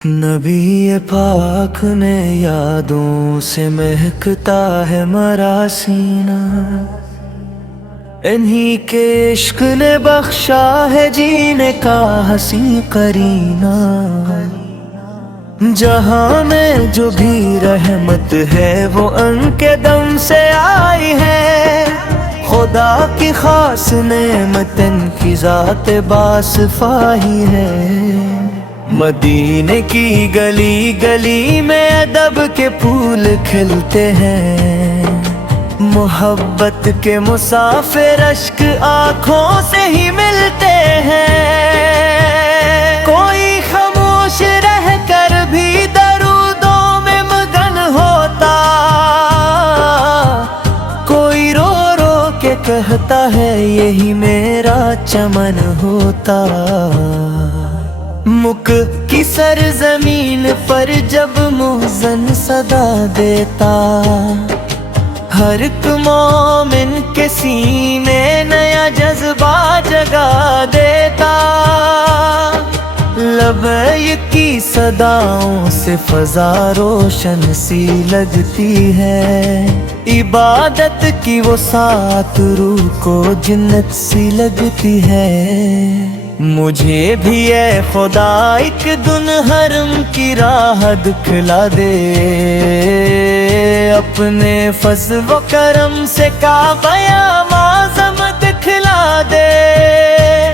نبی پاک نے یادوں سے مہکتا ہے مرا سینہ، انہی کے عشق نے بخشا ہے جینے کا حسین قرینہ۔ جہاں میں جو بھی رحمت ہے وہ ان کے دم سے آئی ہے، خدا کی خاص نعمت ان کی ذات باصفائی ہے۔ مدینے کی گلی گلی میں ادب کے پھول کھلتے ہیں، محبت کے مسافر اشک آنکھوں سے ہی ملتے ہیں۔ کوئی خاموش رہ کر بھی درودوں میں مگن ہوتا، کوئی رو رو کے کہتا ہے یہی میرا چمن ہوتا۔ مکھ کی سرزمین پر جب مؤذن صدا دیتا، ہر ایک مومن کے سینے نیا جذبہ جگا دیتا۔ لبیک کی صداؤں سے فضا روشن سی لگتی ہے، عبادت کی وہ سات روح کو جنت سی لگتی ہے۔ مجھے بھی اے خدا ایک دن حرم کی راہ دکھلا دے، اپنے فضل و کرم سے کعبہ معظم دکھلا دے،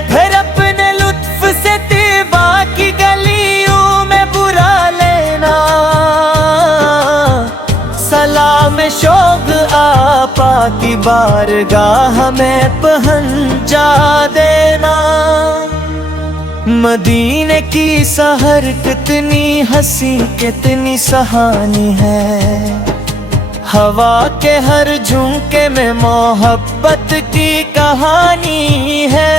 پھر اپنے لطف سے طیبہ کی گلیوں میں برا لینا، سلام شوق آپا کی بارگاہ میں پہنچا دینا۔ مدینے کی سحر کتنی ہنسی کتنی سہانی ہے، ہوا کے ہر جھونکے میں محبت کی کہانی ہے۔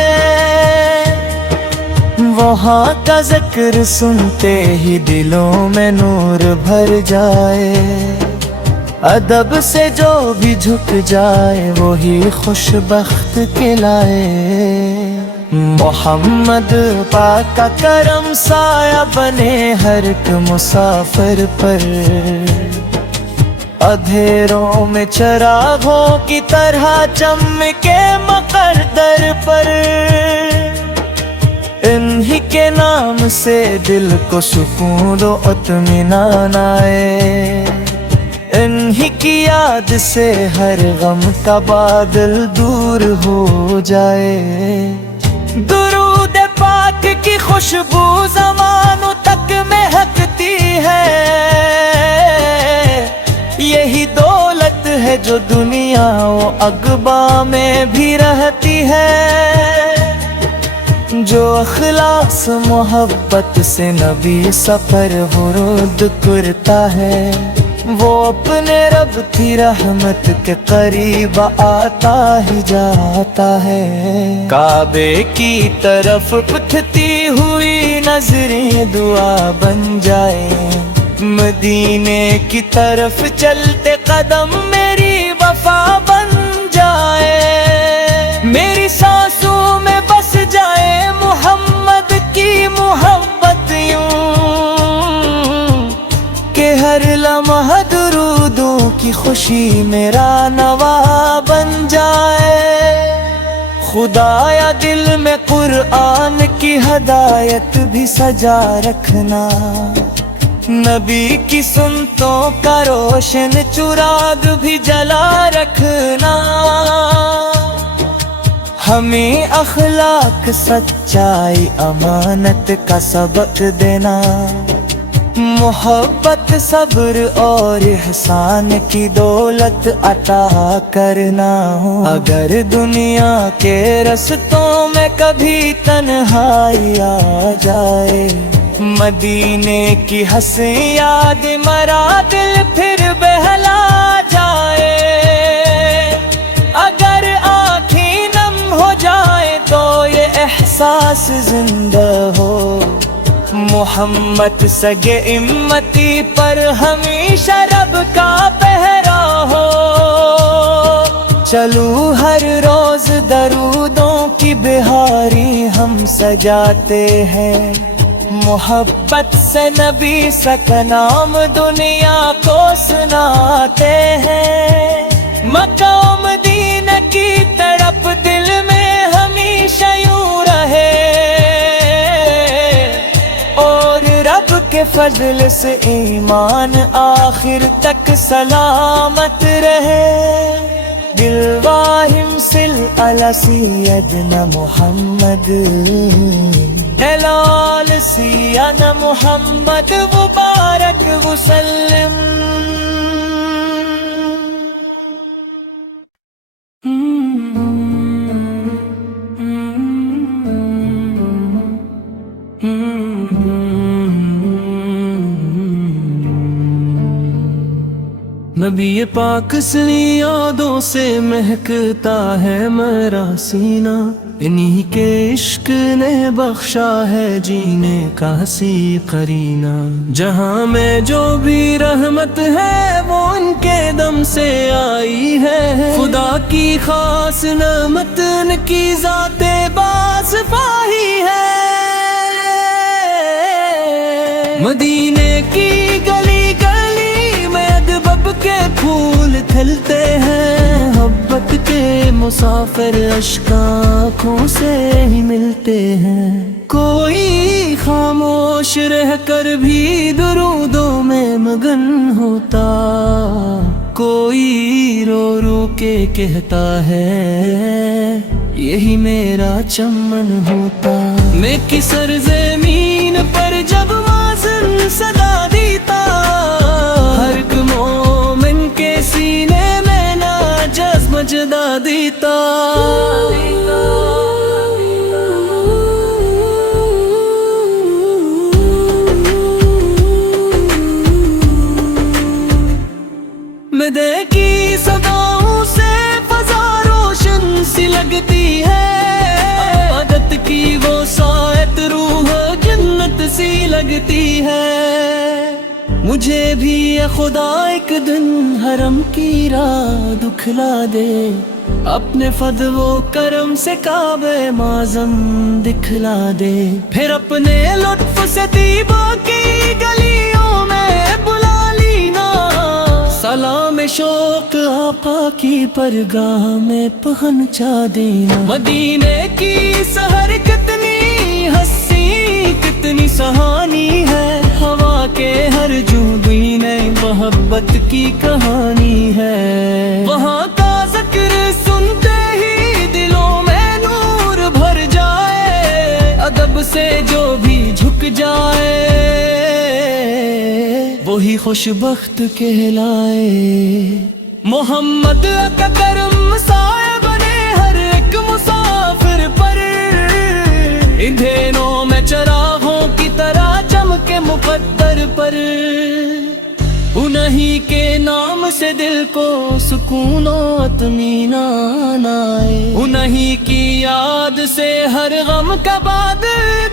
وہاں کا ذکر سنتے ہی دلوں میں نور بھر جائے، ادب سے جو بھی جھک جائے وہی خوش بخت کہلائے۔ محمد پاک کا کرم سایہ بنے ہر ایک مسافر پر، اندھیروں میں چراغوں کی طرح چمکے مقدر پر، انہی کے نام سے دل کو سکون و اطمینان آئے، انہی کی یاد سے ہر غم کا بادل دور ہو جائے۔ درود پاک کی خوشبو زمانوں تک مہکتی ہے، یہی دولت ہے جو دنیا و عقبہ میں بھی رہتی ہے۔ جو اخلاص محبت سے نبی سفر ورود کرتا ہے، وہ اپنے رب کی رحمت کے قریب آتا ہی جاتا ہے۔ کعبے کی طرف اٹھتی ہوئی نظریں دعا بن جائیں، مدینے کی طرف چلتے قدم میری وفا بن جائے، میری سانسوں میں بس جائے محمد کی محبت یوں کہ ہر لمحہ درودوں کی خوشی میرا نوا بن جائے۔ خدایا دل میں قرآن کی ہدایت بھی سجا رکھنا، نبی کی سنتوں کا روشن چراغ بھی جلا رکھنا، ہمیں اخلاق سچائی امانت کا سبق دینا، محبت صبر اور احسان کی دولت عطا کرنا۔ اگر دنیا کے رستوں میں کبھی تنہائی آ جائے، مدینے کی ہنسی یاد مرا دل پھر بہلا جائے، اگر آنکھیں نم ہو جائے تو یہ احساس زندہ ہو، محمد سگے امتی پر ہمیشہ رب کا پہرا ہو۔ چلو ہر روز درودوں کی بہاری ہم سجاتے ہیں، محبت سے نبی کا نام دنیا کو سناتے ہیں۔ مکہ و مدینہ کی تڑپ دل میں ہمیشہ یوں رہے، اور رب کے فضل سے ایمان آخر تک سلامت رہے۔ بالواہم صل علی سیدنا محمد، لال سیدنا محمد مبارک وسلم۔ نبی پاک سے یادوں سے مہکتا ہے میرا سینہ، انہی کے عشق نے بخشا ہے جینے کا سی قرینہ۔ جہاں میں جو بھی رحمت ہے وہ ان کے دم سے آئی ہے، خدا کی خاص نعمت ان کی ذات باصفائی ہے۔ مدینے کی گلی گلی میں ادب کے پھول کھلتے ہیں، محبت کے مسافر اشک آنکھوں سے ہی ملتے ہیں۔ کوئی خاموش رہ کر بھی درودوں میں مگن ہوتا، کوئی رو رو کے کہتا ہے یہی میرا چمن ہوتا۔ میں کی سرزمین پر جب مازن صدا دیتا، ہر ایک مومن کے سینے میں ناجز مجدا دیتا۔ مدح کی صداؤں سے فضا روشن سی لگتی ہے، عبادت کی وہ ساعت روح جنت سی لگتی ہے۔ مجھے بھی اے خدا ایک دن حرم کی راہ دکھلا دے، اپنے فضل و کرم سے کعبہ معظم دکھلا دے، پھر اپنے لطف سے طیبہ کی گلیوں میں بلا لینا، سلام شوق آقا کی پرگاہ میں پہنچا دینا۔ مدینے کی سحر کتنی ہنسی کتنی سہانی ہے، ہوا کے ہر جوبی نئی محبت کی کہانی ہے۔ وہاں کا ذکر سنتے ہی دلوں میں نور بھر جائے، ادب سے جو بھی جھک جائے وہی خوش بخت کہلائے۔ محمد کا کرم سایہ بنے ہر ایک مسافر پر، اندھیروں میں چراغوں کی طرح چمکے مقدر پر، انہی کے نام سے دل کو سکون و اطمینان آئے، انہی کی یاد سے ہر غم کا باد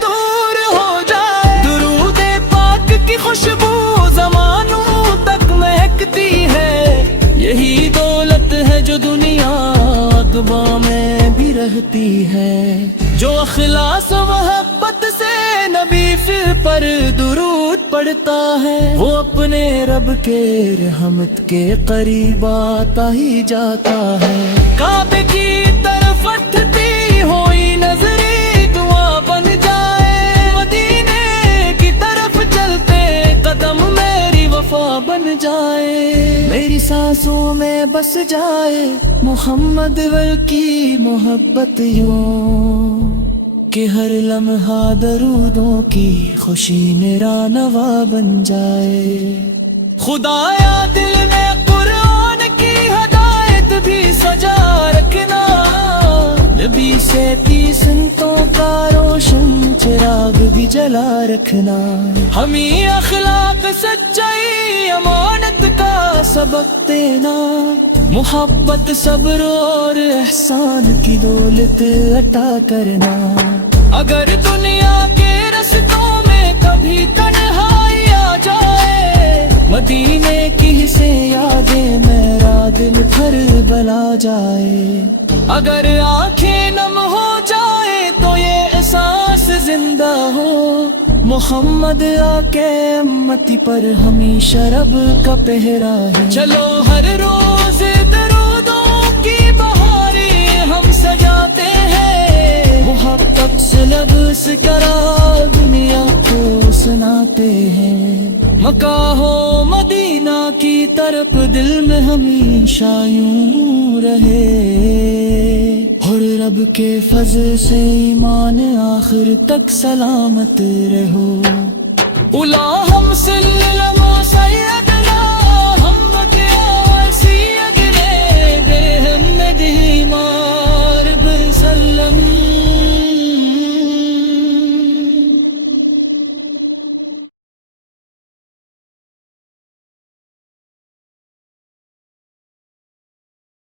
دور ہو جائے۔ درود پاک کی خوشبو زمانوں تک مہکتی ہے، یہی دولت ہے جو دنیا عقبہ میں بھی رہتی ہے۔ جو اخلاص و محبت سے نبی پر درود پڑھتا ہے، وہ اپنے رب کے رحمت کے قریب آتا ہی جاتا ہے۔ کعبے کی طرف اٹھتی ہوئی نظریں دعا بن جائے، مدینے کی طرف چلتے قدم میری وفا بن جائے، میری سانسوں میں بس جائے محمد ول کی محبت یوں کہ ہر لمحہ درودوں کی خوشی میرا نوا بن جائے۔ خدایا دل میں قرآن کی ہدایت بھی سجا رکھنا، نبی سے 30 سنتوں کا روشن چراغ بھی جلا رکھنا، ہمیں اخلاق سچائی امانت کا سبق دینا، محبت صبر اور احسان کی دولت عطا کرنا۔ اگر دنیا کے رستوں میں کبھی تنہائی آ جائے، مدینے کی سے یادیں میرا دل پھر بلا جائے، اگر آنکھیں نم ہو جائے تو یہ احساس زندہ ہو، محمد آکے امتی پر ہمیشہ رب کا پہرا ہے. چلو ہر روز درودوں کی بہاریں ہم سجاتے ہیں، محبت سے لفظ کرا دنیا کو سناتے ہیں. مکہ ہو مدینہ کی طرف دل میں ہمیشہ یوں رہے، اور رب کے فضل سے ایمان آخر تک سلامت رہو. اللہم صلی علی سید